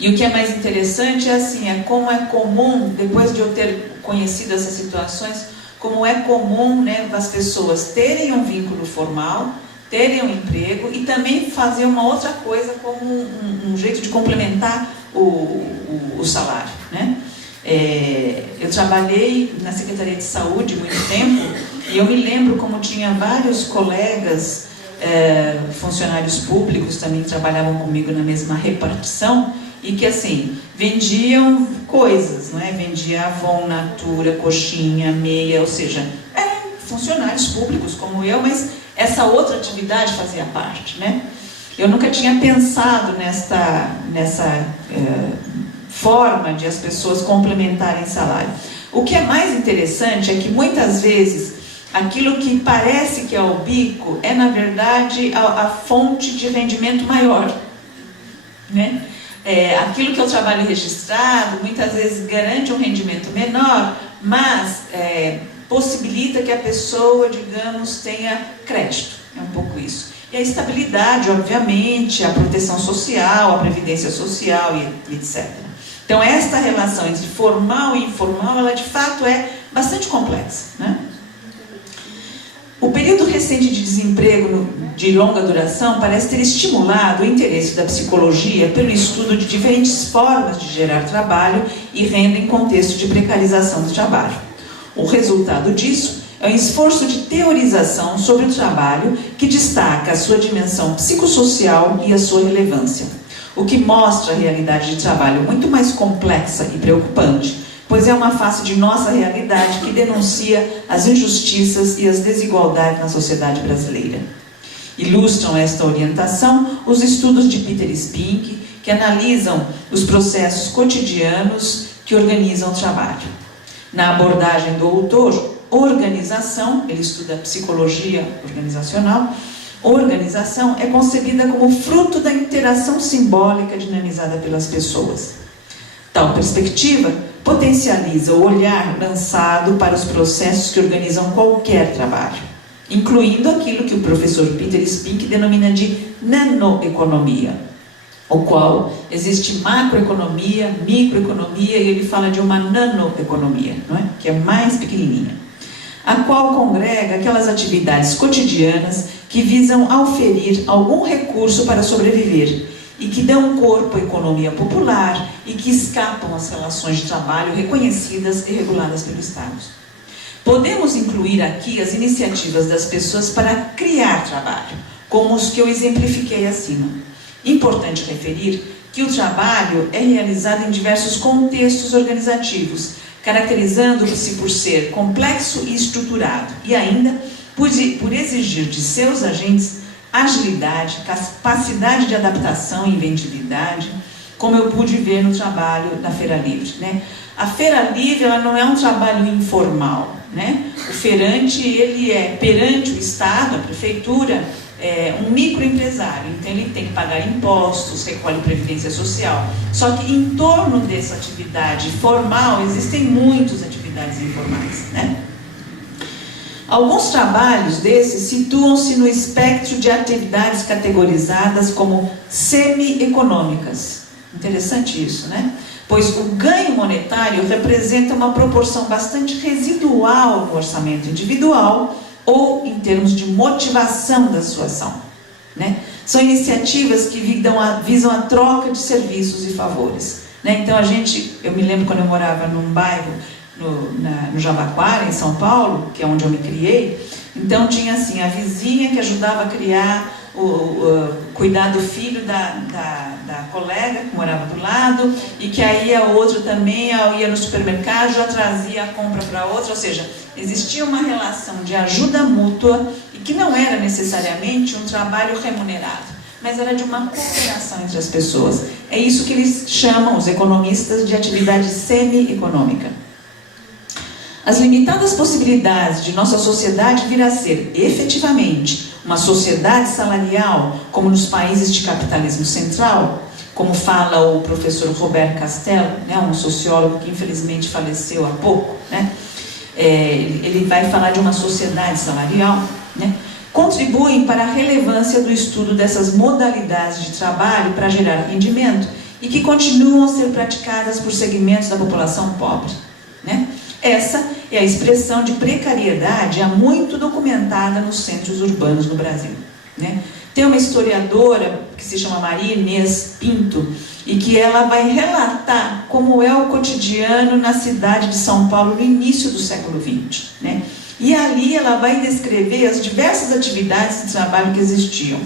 E o que é mais interessante é assim, é como é comum, depois de eu ter conhecido essas situações, como é comum, né, as pessoas terem um vínculo formal, terem um emprego e também fazer uma outra coisa como um jeito de complementar o salário, né? Eu trabalhei na Secretaria de Saúde muito tempo e eu me lembro como tinha vários colegas, funcionários públicos também que trabalhavam comigo na mesma repartição e que assim, vendiam coisas, não é? Vendia Avon, Natura, coxinha, meia, ou seja, eram funcionários públicos como eu, mas essa outra atividade fazia parte, né? Eu nunca tinha pensado nessa forma de as pessoas complementarem salário. O que é mais interessante é que muitas vezes aquilo que parece que é o bico é na verdade a fonte de rendimento maior, né? Aquilo que é o trabalho registrado muitas vezes garante um rendimento menor, mas possibilita que a pessoa, digamos, tenha crédito. É um pouco isso. E a estabilidade, obviamente, a proteção social, a previdência social e etc. Então, esta relação entre formal e informal, ela de fato é bastante complexa, né? O período recente de desemprego de longa duração parece ter estimulado o interesse da psicologia pelo estudo de diferentes formas de gerar trabalho e renda em contexto de precarização do trabalho. O resultado disso é um esforço de teorização sobre o trabalho que destaca a sua dimensão psicossocial e a sua relevância, o que mostra a realidade de trabalho muito mais complexa e preocupante, pois é uma face de nossa realidade que denuncia as injustiças e as desigualdades na sociedade brasileira. Ilustram esta orientação os estudos de Peter Spink, que analisam os processos cotidianos que organizam o trabalho. Na abordagem do autor, organização, ele estuda psicologia organizacional, organização é concebida como fruto da interação simbólica dinamizada pelas pessoas. Tal perspectiva potencializa o olhar lançado para os processos que organizam qualquer trabalho, incluindo aquilo que o professor Peter Spink denomina de nanoeconomia, o qual existe macroeconomia, microeconomia, e ele fala de uma nanoeconomia, não é? Que é mais pequenininha, a qual congrega aquelas atividades cotidianas que visam auferir algum recurso para sobreviver e que dão corpo à economia popular e que escapam às relações de trabalho reconhecidas e reguladas pelo Estado. Podemos incluir aqui as iniciativas das pessoas para criar trabalho, como os que eu exemplifiquei acima. Importante referir que o trabalho é realizado em diversos contextos organizativos, caracterizando-se por ser complexo e estruturado, e ainda por exigir de seus agentes agilidade, capacidade de adaptação e inventividade, como eu pude ver no trabalho da Feira Livre, né? A Feira Livre, ela não é um trabalho informal, né? O feirante, ele é, perante o Estado, a Prefeitura, um microempresário, então ele tem que pagar impostos, recolhe previdência social. Só que em torno dessa atividade formal, existem muitas atividades informais, né? Alguns trabalhos desses situam-se no espectro de atividades categorizadas como semi-econômicas. Interessante isso, né? Pois o ganho monetário representa uma proporção bastante residual no orçamento individual ou em termos de motivação da sua ação, né? São iniciativas que visam a troca de serviços e favores, né? Então eu me lembro quando eu morava num bairro no Jabaquara, em São Paulo, que é onde eu me criei. Então tinha assim, a vizinha que ajudava a criar, cuidar do filho da colega que morava do lado, e que aí a outra também ia no supermercado, já trazia a compra para a outra, ou seja, existia uma relação de ajuda mútua e que não era necessariamente um trabalho remunerado, mas era de uma cooperação entre as pessoas. É isso que eles chamam, os economistas, de atividade semi-econômica. As limitadas possibilidades de nossa sociedade vir a ser, efetivamente, uma sociedade salarial, como nos países de capitalismo central, como fala o professor Robert Castell, né, um sociólogo que infelizmente faleceu há pouco, né? Ele vai falar de uma sociedade salarial, né? Contribuem para a relevância do estudo dessas modalidades de trabalho para gerar rendimento e que continuam a ser praticadas por segmentos da população pobre, né? Essa é a expressão de precariedade há muito documentada nos centros urbanos no Brasil, né? Tem uma historiadora que se chama Maria Inês Pinto e que ela vai relatar como é o cotidiano na cidade de São Paulo no início do século XX, né? E ali ela vai descrever as diversas atividades de trabalho que existiam,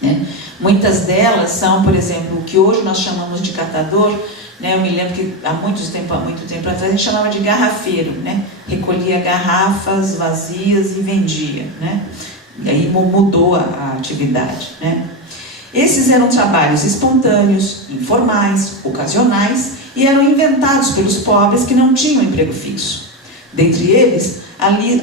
né? Muitas delas são, por exemplo, o que hoje nós chamamos de catador, né? Eu me lembro que há muito tempo atrás a gente chamava de garrafeiro, né? Recolhia garrafas vazias e vendia, né? E aí mudou a atividade, né? Esses eram trabalhos espontâneos, informais, ocasionais e eram inventados pelos pobres que não tinham emprego fixo. Dentre eles,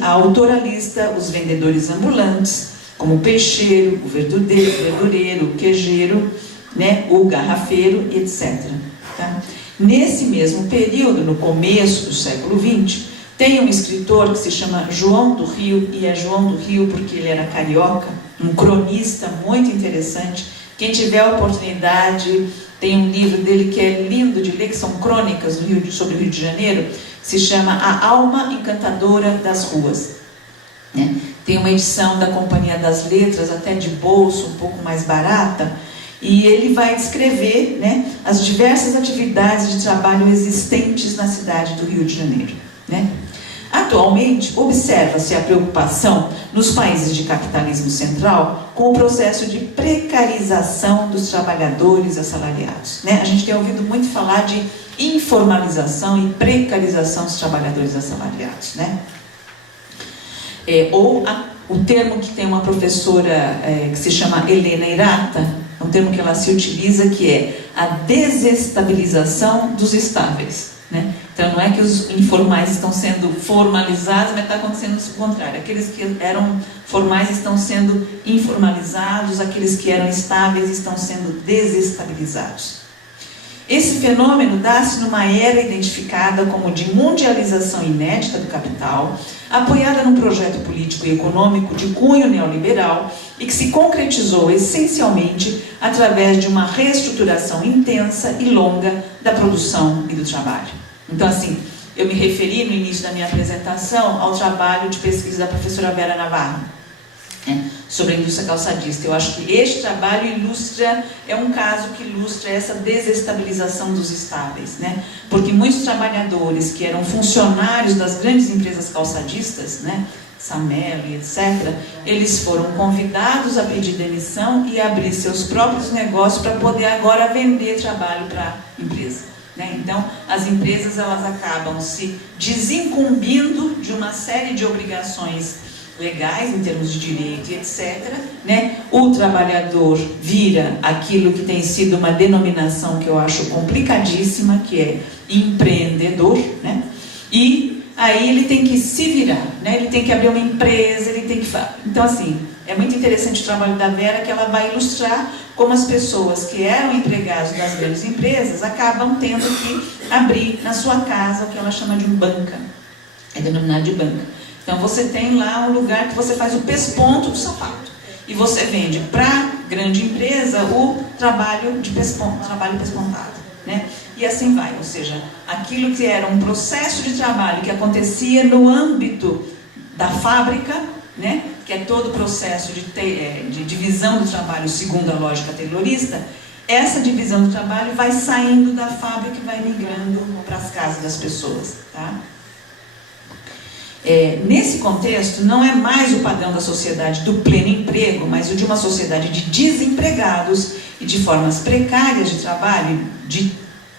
a autora lista os vendedores ambulantes, como o peixeiro, o verdureiro, o queijeiro, né, o garrafeiro, etc. Tá? Nesse mesmo período, no começo do século XX, tem um escritor que se chama João do Rio, e é João do Rio porque ele era carioca, um cronista muito interessante. Quem tiver a oportunidade, tem um livro dele que é lindo de ler, que são crônicas sobre o Rio de Janeiro, se chama A Alma Encantadora das Ruas, né? Tem uma edição da Companhia das Letras, até de bolso, um pouco mais barata, e ele vai descrever, né, as diversas atividades de trabalho existentes na cidade do Rio de Janeiro, né? Atualmente, observa-se a preocupação nos países de capitalismo central com o processo de precarização dos trabalhadores assalariados, né? A gente tem ouvido muito falar de informalização e precarização dos trabalhadores assalariados, né? O termo que tem uma professora que se chama Helena Irata, é um termo que ela se utiliza, que é a desestabilização dos estáveis, né? Então não é que os informais estão sendo formalizados, mas está acontecendo o contrário. Aqueles que eram formais estão sendo informalizados, aqueles que eram estáveis estão sendo desestabilizados. Esse fenômeno dá-se numa era identificada como de mundialização inédita do capital, apoiada num projeto político e econômico de cunho neoliberal e que se concretizou essencialmente através de uma reestruturação intensa e longa da produção e do trabalho. Então, assim, eu me referi no início da minha apresentação ao trabalho de pesquisa da professora Vera Navarro, né, sobre a indústria calçadista. Eu acho que este trabalho é um caso que ilustra essa desestabilização dos estáveis, né? Porque muitos trabalhadores que eram funcionários das grandes empresas calçadistas, né, Samelo e etc., eles foram convidados a pedir demissão e abrir seus próprios negócios para poder agora vender trabalho para a empresa, né? Então, as empresas elas acabam se desincumbindo de uma série de obrigações legais, em termos de direito e etc., né? O trabalhador vira aquilo que tem sido uma denominação que eu acho complicadíssima, que é empreendedor, né? E aí ele tem que se virar, né? Ele tem que abrir uma empresa, ele tem que... Então, assim, é muito interessante o trabalho da Vera, que ela vai ilustrar como as pessoas que eram empregados das grandes empresas acabam tendo que abrir na sua casa o que ela chama de um banca, é denominado de banca. Então você tem lá um lugar que você faz o pesponto do sapato e você vende para a grande empresa o trabalho de trabalho pespontado, né? E assim vai, ou seja, aquilo que era um processo de trabalho que acontecia no âmbito da fábrica, né? Que é todo o processo de divisão do trabalho segundo a lógica taylorista, essa divisão do trabalho vai saindo da fábrica e vai migrando para as casas das pessoas, tá? Nesse contexto, não é mais o padrão da sociedade do pleno emprego, mas o de uma sociedade de desempregados e de formas precárias de trabalho, de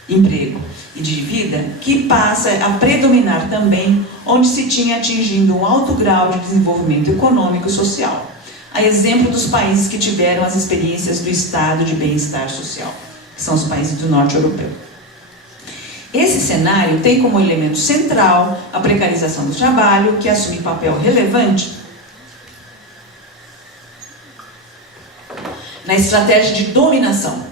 emprego e de vida, que passa a predominar também onde se tinha atingindo um alto grau de desenvolvimento econômico e social, a exemplo dos países que tiveram as experiências do estado de bem-estar social, que são os países do norte europeu. Esse cenário tem como elemento central a precarização do trabalho, que assume papel relevante na estratégia de dominação.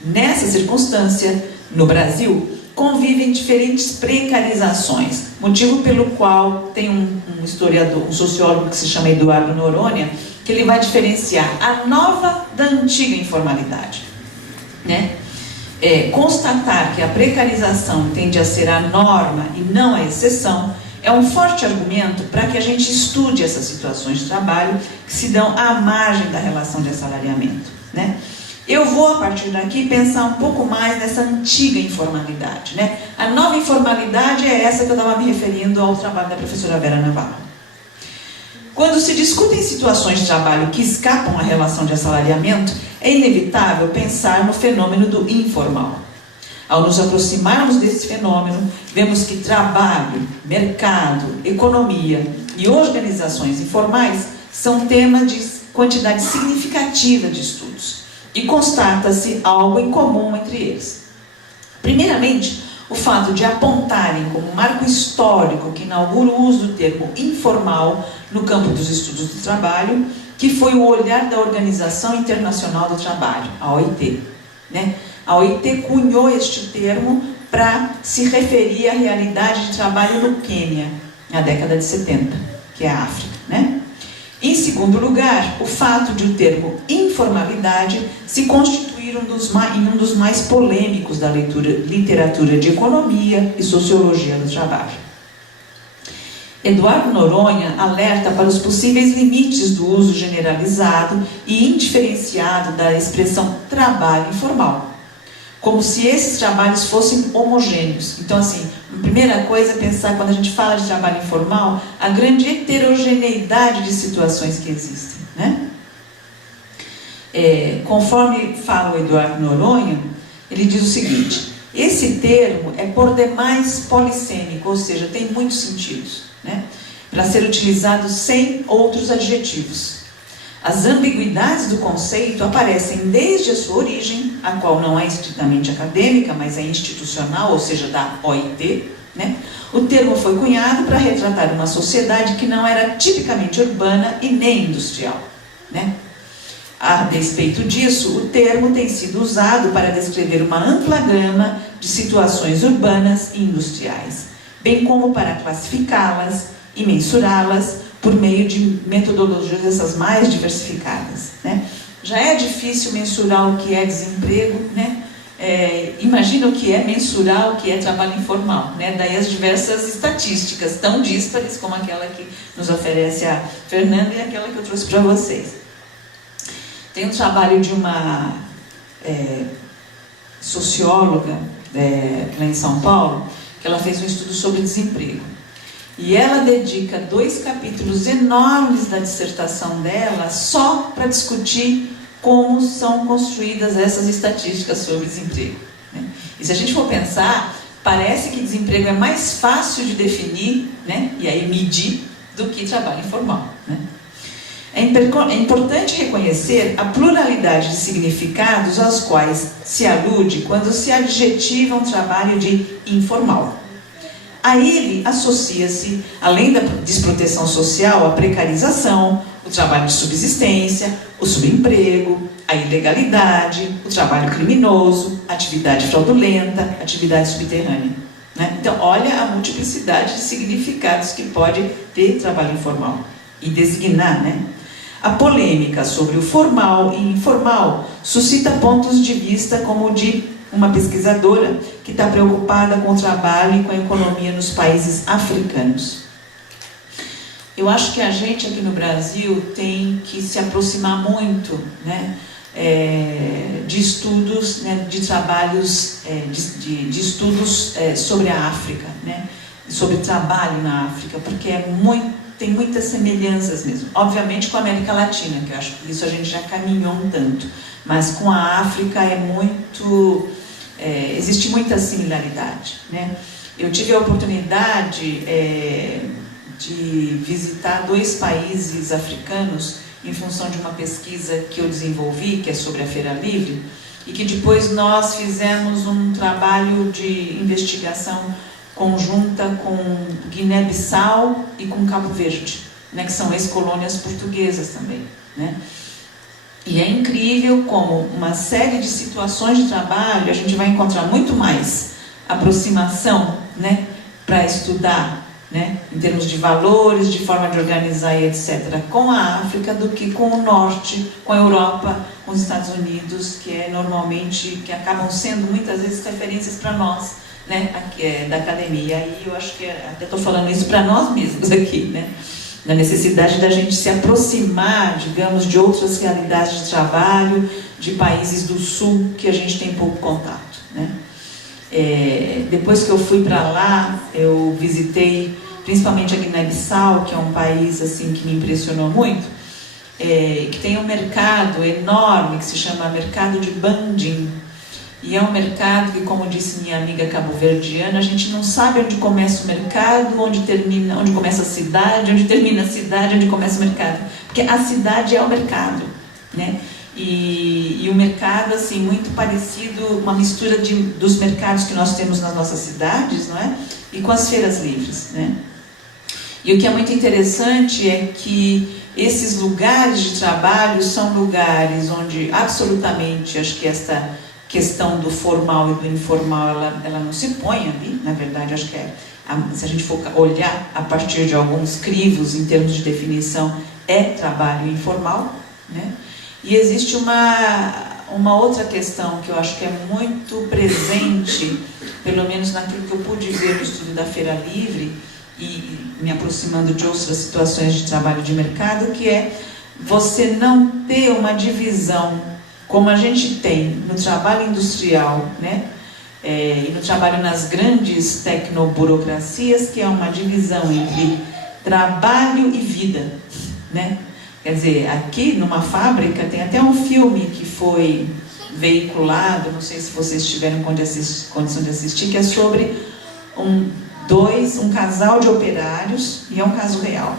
Nessa circunstância, no Brasil, convivem diferentes precarizações, motivo pelo qual tem um historiador, um sociólogo que se chama Eduardo Noronha, que ele vai diferenciar a nova da antiga informalidade, né? constatar que a precarização tende a ser a norma e não a exceção é um forte argumento para que a gente estude essas situações de trabalho que se dão à margem da relação de assalariamento, né? Eu vou, a partir daqui, pensar um pouco mais nessa antiga informalidade, né? A nova informalidade é essa que eu estava me referindo ao trabalho da professora Vera Navarro. Quando se discutem situações de trabalho que escapam à relação de assalariamento, é inevitável pensar no fenômeno do informal. Ao nos aproximarmos desse fenômeno, vemos que trabalho, mercado, economia e organizações informais são temas de quantidade significativa de estudos. E constata-se algo em comum entre eles. Primeiramente, o fato de apontarem como marco histórico que inaugura o uso do termo informal no campo dos estudos do trabalho, que foi o olhar da Organização Internacional do Trabalho, a OIT, né? A OIT cunhou este termo para se referir à realidade de trabalho no Quênia, na década de 70, que é a África, né? Em segundo lugar, o fato de o termo informalidade se constituir em um dos mais polêmicos da literatura de economia e sociologia do trabalho. Eduardo Noronha alerta para os possíveis limites do uso generalizado e indiferenciado da expressão trabalho informal, como se esses trabalhos fossem homogêneos. Então, assim, a primeira coisa é pensar, quando a gente fala de trabalho informal, a grande heterogeneidade de situações que existem, né? Conforme fala o Eduardo Noronha, ele diz o seguinte: esse termo é por demais polissêmico, ou seja, tem muitos sentidos, né? Para ser utilizado sem outros adjetivos. As ambiguidades do conceito aparecem desde a sua origem, a qual não é estritamente acadêmica, mas é institucional, ou seja, da OIT, né? O termo foi cunhado para retratar uma sociedade que não era tipicamente urbana e nem industrial, né? A despeito disso, o termo tem sido usado para descrever uma ampla gama de situações urbanas e industriais, bem como para classificá-las e mensurá-las por meio de metodologias essas mais diversificadas, né? Já é difícil mensurar o que é desemprego, né? Imagina o que é mensurar o que é trabalho informal, né? Daí as diversas estatísticas tão díspares como aquela que nos oferece a Fernanda e aquela que eu trouxe para vocês. Tem um trabalho de uma socióloga lá em São Paulo, que ela fez um estudo sobre desemprego. E ela dedica 2 capítulos enormes da dissertação dela só para discutir como são construídas essas estatísticas sobre desemprego, né? E se a gente for pensar, parece que desemprego é mais fácil de definir, né? E aí medir, do que trabalho informal, né? É importante reconhecer a pluralidade de significados aos quais se alude quando se adjetiva um trabalho de informal. A ele associa-se, além da desproteção social, a precarização, o trabalho de subsistência, o subemprego, a ilegalidade, o trabalho criminoso, a atividade fraudulenta, a atividade subterrânea, né? Então, olha a multiplicidade de significados que pode ter trabalho informal e designar, né? A polêmica sobre o formal e informal suscita pontos de vista como o de uma pesquisadora que está preocupada com o trabalho e com a economia nos países africanos. Eu acho que a gente aqui no Brasil tem que se aproximar muito, né, de estudos, né, de trabalhos, de estudos sobre a África, né, sobre trabalho na África, porque tem muitas semelhanças mesmo. Obviamente com a América Latina, que eu acho que isso a gente já caminhou um tanto, mas com a África existe muita similaridade, né? Eu tive a oportunidade de visitar 2 países africanos em função de uma pesquisa que eu desenvolvi, que é sobre a Feira Livre, e que depois nós fizemos um trabalho de investigação conjunta com Guiné-Bissau e com Cabo Verde, né, que são ex-colônias portuguesas também, né? E é incrível como uma série de situações de trabalho a gente vai encontrar muito mais aproximação, né, para estudar né, em termos de valores, de forma de organizar e etc., com a África do que com o Norte, com a Europa, com os Estados Unidos, que que acabam sendo muitas vezes referências para nós, né, aqui, da academia. E aí eu acho que até estou falando isso para nós mesmos aqui, né, na necessidade da gente se aproximar, digamos, de outras realidades de trabalho, de países do Sul que a gente tem pouco contato, né. Depois que eu fui para lá, eu visitei principalmente a Guiné-Bissau, que é um país assim que me impressionou muito, que tem um mercado enorme que se chama mercado de Bandim, e é um mercado que, como disse minha amiga cabo-verdiana, a gente não sabe onde começa o mercado, onde começa a cidade, onde termina a cidade, onde começa o mercado, porque a cidade é o mercado, né? E o mercado, assim, muito parecido, uma mistura dos mercados que nós temos nas nossas cidades, não é? E com as feiras livres, né? E o que é muito interessante é que esses lugares de trabalho são lugares onde, absolutamente, acho que esta questão do formal e do informal, ela não se põe ali, na verdade, acho que se a gente for olhar a partir de alguns crivos em termos de definição, é trabalho informal, né? E existe uma outra questão que eu acho que é muito presente, pelo menos naquilo que eu pude ver no estudo da Feira Livre, e me aproximando de outras situações de trabalho de mercado, que é você não ter uma divisão, como a gente tem no trabalho industrial, né? E no trabalho nas grandes tecnoburocracias, que é uma divisão entre trabalho e vida, né? Quer dizer, aqui numa fábrica tem até um filme que foi veiculado, não sei se vocês tiveram condição de assistir, que é sobre um casal de operários, e é um caso real,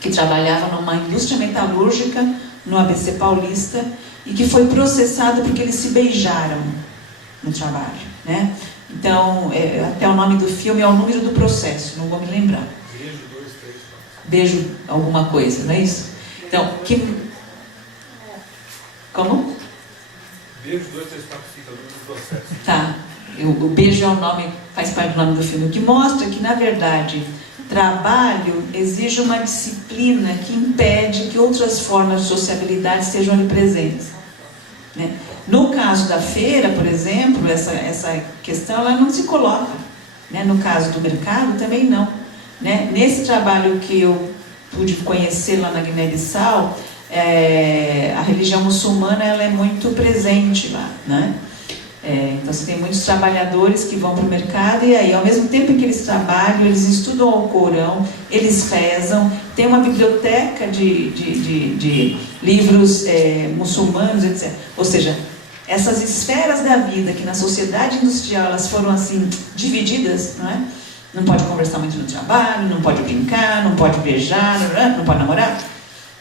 que trabalhava numa indústria metalúrgica no ABC Paulista e que foi processado porque eles se beijaram no trabalho, né? Então, até o nome do filme é o número do processo, não vou me lembrar. Beijo 2, 3, 4. Beijo alguma coisa, não é isso? Então, Como? Beijo 2, 3, 4 fica no número do processo. Tá. O beijo é o nome, faz parte do nome do filme, o que mostra que, na verdade, trabalho exige uma disciplina que impede que outras formas de sociabilidade estejam ali presentes, né? No caso da feira, por exemplo, essa questão ela não se coloca, né? No caso do mercado, também não, né? Nesse trabalho que eu pude conhecer lá na Guiné-Bissau, a religião muçulmana ela é muito presente lá, né? Então você tem muitos trabalhadores que vão para o mercado e aí, ao mesmo tempo que eles trabalham, eles estudam o Corão, eles rezam, tem uma biblioteca de livros muçulmanos, etc. Ou seja, essas esferas da vida que na sociedade industrial elas foram assim divididas, não é? Não pode conversar muito no trabalho, não pode brincar, não pode beijar, não pode namorar,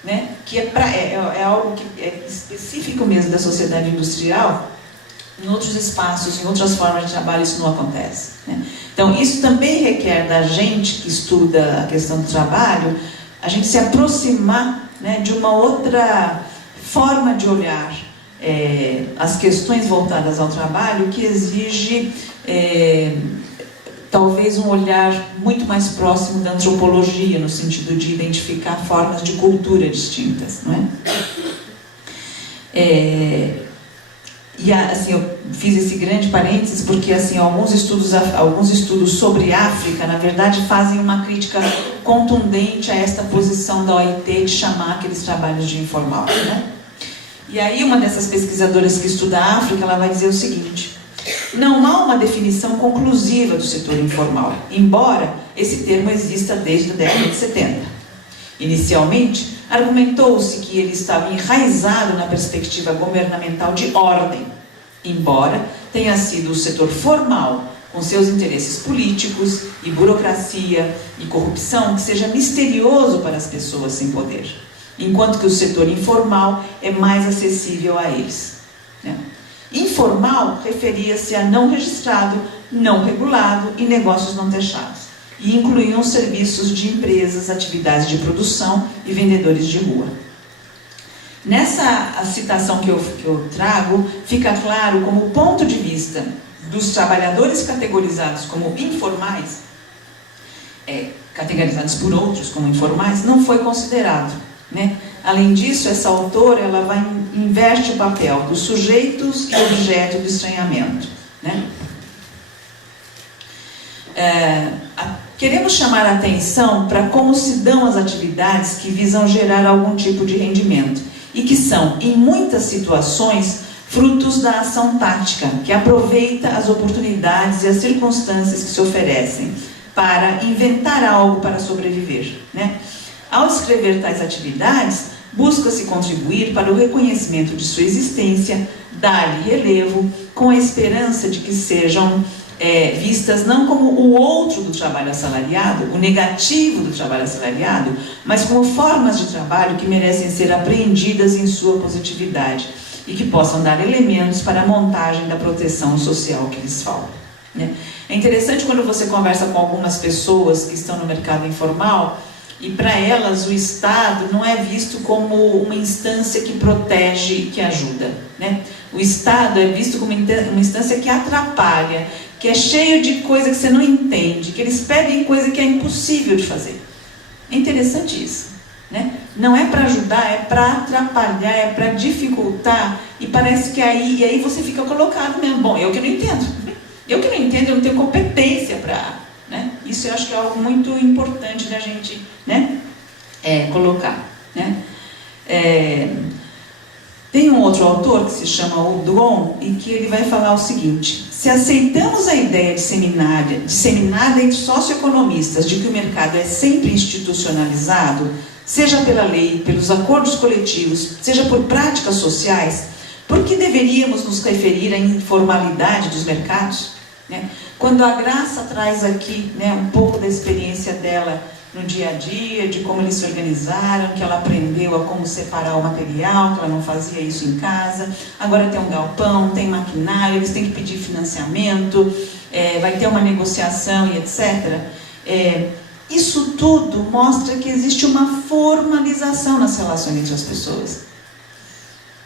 né? Que é algo que é específico mesmo da sociedade industrial. Em outros espaços, em outras formas de trabalho, isso não acontece, né? Então, isso também requer da gente que estuda a questão do trabalho, a gente se aproximar, né, de uma outra forma de olhar as questões voltadas ao trabalho, que exige talvez um olhar muito mais próximo da antropologia, no sentido de identificar formas de cultura distintas, não é? E assim, eu fiz esse grande parênteses porque assim, alguns estudos sobre África, na verdade, fazem uma crítica contundente a esta posição da OIT de chamar aqueles trabalhos de informal, né? E aí uma dessas pesquisadoras que estuda a África, ela vai dizer o seguinte: não há uma definição conclusiva do setor informal, embora esse termo exista desde a década de 70. Inicialmente, argumentou-se que ele estava enraizado na perspectiva governamental de ordem, embora tenha sido o setor formal, com seus interesses políticos e burocracia e corrupção, que seja misterioso para as pessoas sem poder, enquanto que o setor informal é mais acessível a eles, né? Informal referia-se a não registrado, não regulado e negócios não fechados, e incluíam serviços de empresas, atividades de produção e vendedores de rua. Nessa citação que eu trago, fica claro como o ponto de vista dos trabalhadores categorizados como informais categorizados por outros como informais, não foi considerado, né? Além disso, essa autora ela inverte o papel dos sujeitos e objeto do estranhamento, né? Queremos chamar a atenção para como se dão as atividades que visam gerar algum tipo de rendimento e que são, em muitas situações, frutos da ação tática, que aproveita as oportunidades e as circunstâncias que se oferecem para inventar algo para sobreviver, né? Ao descrever tais atividades, busca-se contribuir para o reconhecimento de sua existência, dar-lhe relevo, com a esperança de que sejam vistas não como o outro do trabalho assalariado, o negativo do trabalho assalariado, mas como formas de trabalho que merecem ser apreendidas em sua positividade e que possam dar elementos para a montagem da proteção social que lhes falta, né? É interessante quando você conversa com algumas pessoas que estão no mercado informal e para elas o Estado não é visto como uma instância que protege, que ajuda, né? O Estado é visto como uma instância que atrapalha, que é cheio de coisa que você não entende, que eles pedem coisa que é impossível de fazer. É interessante isso, né? Não é para ajudar, é para atrapalhar, é para dificultar, e parece que aí você fica colocado mesmo. Bom, eu que não entendo, eu não tenho competência para, né? Isso eu acho que é algo muito importante da gente, né? Colocar, né? Tem um outro autor que se chama Audron e que ele vai falar o seguinte: se aceitamos a ideia disseminada entre socioeconomistas de que o mercado é sempre institucionalizado, seja pela lei, pelos acordos coletivos, seja por práticas sociais, por que deveríamos nos referir à informalidade dos mercados, né? Quando a Graça traz aqui, né, um pouco da experiência dela no dia a dia, de como eles se organizaram, que ela aprendeu a como separar o material, que ela não fazia isso em casa, agora tem um galpão, tem maquinário, eles têm que pedir financiamento, vai ter uma negociação e etc. Isso tudo mostra que existe uma formalização nas relações entre as pessoas,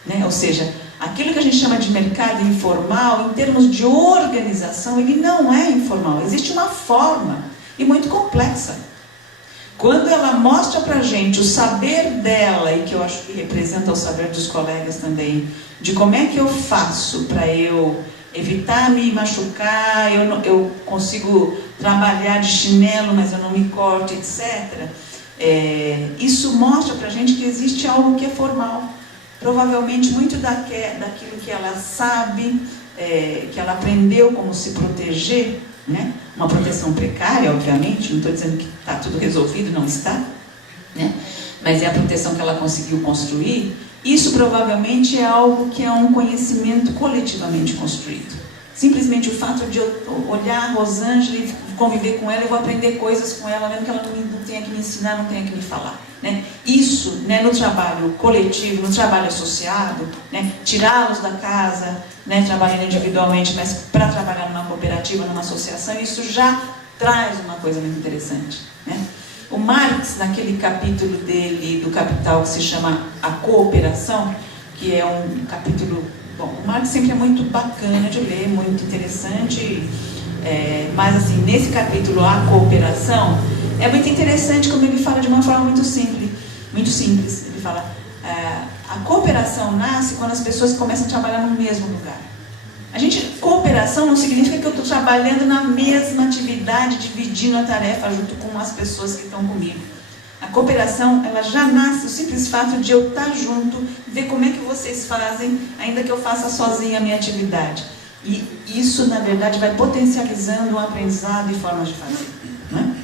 né? Ou seja, aquilo que a gente chama de mercado informal, em termos de organização, ele não é informal, existe uma forma, e muito complexa. Quando ela mostra para a gente o saber dela, e que eu acho que representa o saber dos colegas também, de como é que eu faço para eu evitar me machucar, eu consigo trabalhar de chinelo, mas eu não me corto, etc. Isso mostra para a gente que existe algo que é formal. Provavelmente muito daquilo que ela sabe, que ela aprendeu como se proteger, né? Uma proteção precária, obviamente, não estou dizendo que está tudo resolvido, não está, né? Mas é a proteção que ela conseguiu construir. Isso provavelmente é algo que é um conhecimento coletivamente construído. Simplesmente o fato de eu olhar a Rosângela e conviver com ela, eu vou aprender coisas com ela, mesmo que ela não tenha que me ensinar, não tenha que me falar, né? Isso, né, no trabalho coletivo, no trabalho associado, né, tirá-los da casa, né, trabalhando individualmente, mas para trabalhar numa cooperativa, numa associação, isso já traz uma coisa muito interessante, né? O Marx, naquele capítulo dele, do Capital, que se chama A Cooperação, que é um capítulo... Bom, o Marx sempre é muito bacana de ler, muito interessante, mas assim, nesse capítulo, A Cooperação, é muito interessante como ele fala de uma forma muito simples. Ele fala, a cooperação nasce quando as pessoas começam a trabalhar no mesmo lugar. Cooperação não significa que eu estou trabalhando na mesma atividade, dividindo a tarefa junto com as pessoas que estão comigo. A cooperação, ela já nasce o simples fato de eu estar junto, ver como é que vocês fazem, ainda que eu faça sozinha a minha atividade. E isso, na verdade, vai potencializando o aprendizado e formas de fazer, né?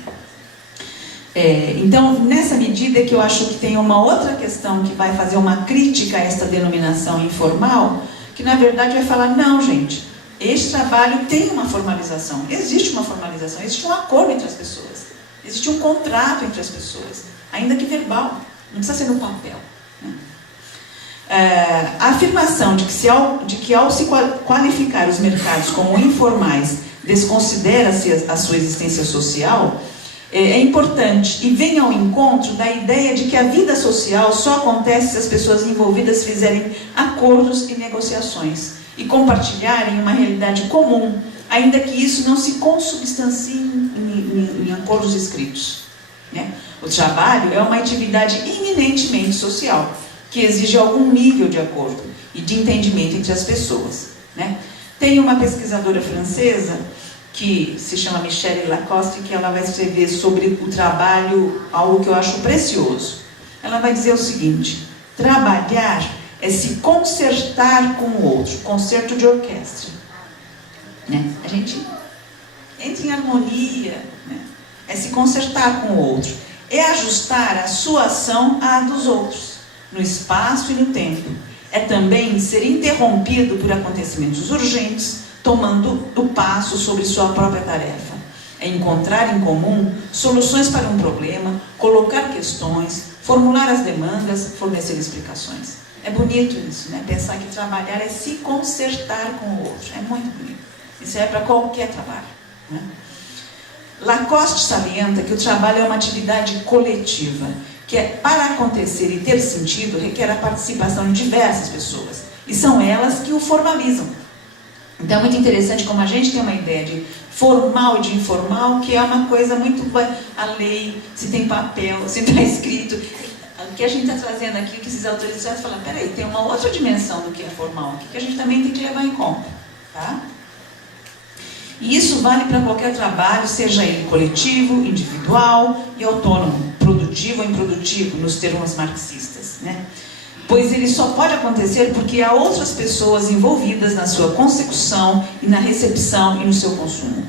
Então, nessa medida que eu acho que tem uma outra questão que vai fazer uma crítica a esta denominação informal, que na verdade vai falar, não, gente, este trabalho tem uma formalização, existe uma formalização, existe um acordo entre as pessoas, existe um contrato entre as pessoas, ainda que verbal, não precisa ser no papel, né? A afirmação de que ao se qualificar os mercados como informais, desconsidera-se a sua existência social, é importante e vem ao encontro da ideia de que a vida social só acontece se as pessoas envolvidas fizerem acordos e negociações e compartilharem uma realidade comum, ainda que isso não se consubstancie em acordos escritos, né? O trabalho é uma atividade eminentemente social, que exige algum nível de acordo e de entendimento entre as pessoas, né? Tem uma pesquisadora francesa que se chama Michelle Lacoste, que ela vai escrever sobre o trabalho, algo que eu acho precioso. Ela vai dizer o seguinte: trabalhar é se concertar com o outro, concerto de orquestra, né? A gente entra em harmonia, né? É se concertar com o outro, é ajustar a sua ação à dos outros, no espaço e no tempo. É também ser interrompido por acontecimentos urgentes, tomando o passo sobre sua própria tarefa. É encontrar em comum soluções para um problema, colocar questões, formular as demandas, fornecer explicações. É bonito isso, né? Pensar que trabalhar é se concertar com o outro. É muito bonito. Isso é para qualquer trabalho, né? Lacoste salienta que o trabalho é uma atividade coletiva, que para acontecer e ter sentido requer a participação de diversas pessoas, e são elas que o formalizam. Então é muito interessante como a gente tem uma ideia de formal e de informal, que é uma coisa muito... A lei, se tem papel, se está escrito. O que a gente está trazendo aqui, que esses autores já falam, peraí, tem uma outra dimensão do que é formal aqui, que a gente também tem que levar em conta, tá? E isso vale para qualquer trabalho, seja ele coletivo, individual e autônomo, produtivo ou improdutivo, nos termos marxistas, né? Pois ele só pode acontecer porque há outras pessoas envolvidas na sua consecução e na recepção e no seu consumo.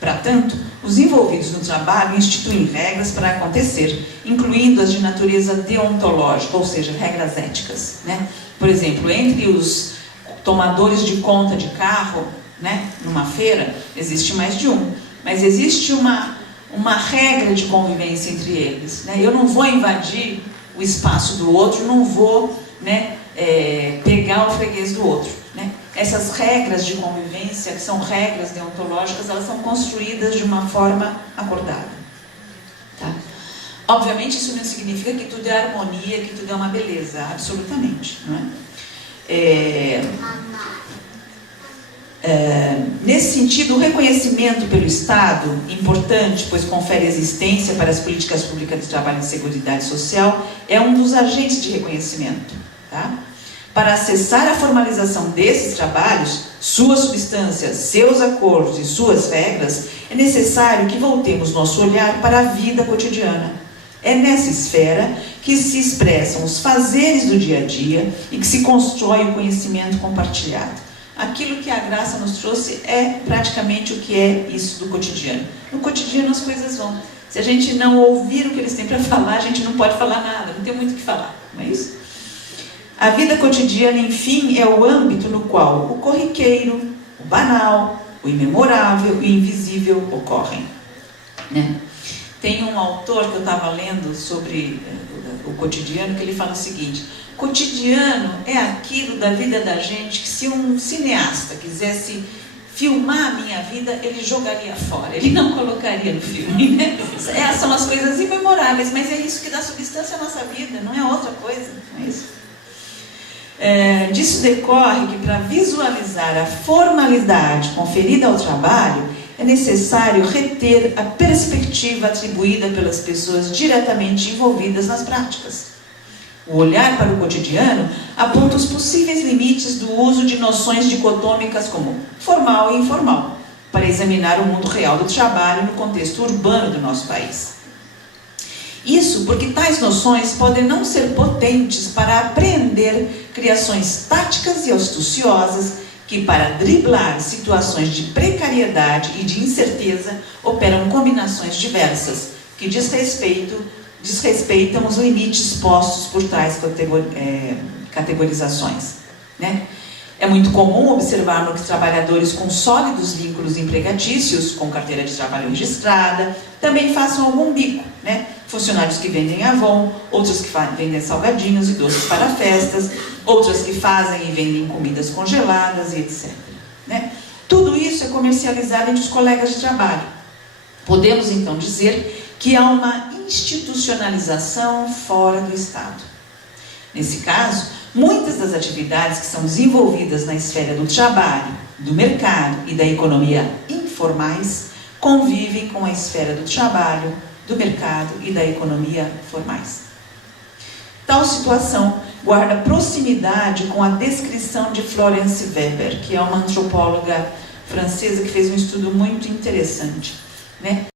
Para tanto, os envolvidos no trabalho instituem regras para acontecer, incluindo as de natureza deontológica, ou seja, regras éticas, né? Por exemplo, entre os tomadores de conta de carro, né, numa feira, existe mais de um, mas existe uma regra de convivência entre eles, né? Eu não vou invadir o espaço do outro, não vou, né, pegar o freguês do outro, né? Essas regras de convivência, que são regras deontológicas, elas são construídas de uma forma acordada, tá? Obviamente isso não significa que tudo é harmonia, que tudo é uma beleza, absolutamente, não é? Nesse sentido, o reconhecimento pelo Estado, importante, pois confere existência para as políticas públicas de trabalho e seguridade social, é um dos agentes de reconhecimento, tá? Para acessar a formalização desses trabalhos, suas substâncias, seus acordos e suas regras, é necessário que voltemos nosso olhar para a vida cotidiana. É nessa esfera que se expressam os fazeres do dia a dia e que se constrói o conhecimento compartilhado. Aquilo que a Graça nos trouxe é praticamente o que é isso do cotidiano. No cotidiano as coisas vão. Se a gente não ouvir o que eles têm para falar, a gente não pode falar nada, não tem muito o que falar, não é isso? A vida cotidiana, enfim, é o âmbito no qual o corriqueiro, o banal, o imemorável e o invisível ocorrem, né? Tem um autor que eu estava lendo sobre o cotidiano, que ele fala o seguinte: cotidiano é aquilo da vida da gente que, se um cineasta quisesse filmar a minha vida, ele jogaria fora, ele não colocaria no filme, né? São as coisas imemoráveis, mas é isso que dá substância à nossa vida, não é outra coisa, não é isso? Disso decorre que, para visualizar a formalidade conferida ao trabalho, é necessário reter a perspectiva atribuída pelas pessoas diretamente envolvidas nas práticas. O olhar para o cotidiano aponta os possíveis limites do uso de noções dicotômicas como formal e informal, para examinar o mundo real do trabalho no contexto urbano do nosso país. Isso porque tais noções podem não ser potentes para apreender criações táticas e astuciosas que, para driblar situações de precariedade e de incerteza, operam combinações diversas, que desrespeitam os limites postos por tais categorizações, né? É muito comum observar que trabalhadores com sólidos vínculos empregatícios, com carteira de trabalho registrada, também façam algum bico, né? Funcionários que vendem Avon, outros que vendem salgadinhos e doces para festas, outras que fazem e vendem comidas congeladas e etc, né? Tudo isso é comercializado entre os colegas de trabalho. Podemos então dizer que há uma institucionalização fora do Estado. Nesse caso, Muitas das atividades que são desenvolvidas na esfera do trabalho, do mercado e da economia informais convivem com a esfera do trabalho, do mercado e da economia formais. Tal situação guarda proximidade com a descrição de Florence Weber, que é uma antropóloga francesa que fez um estudo muito interessante, né?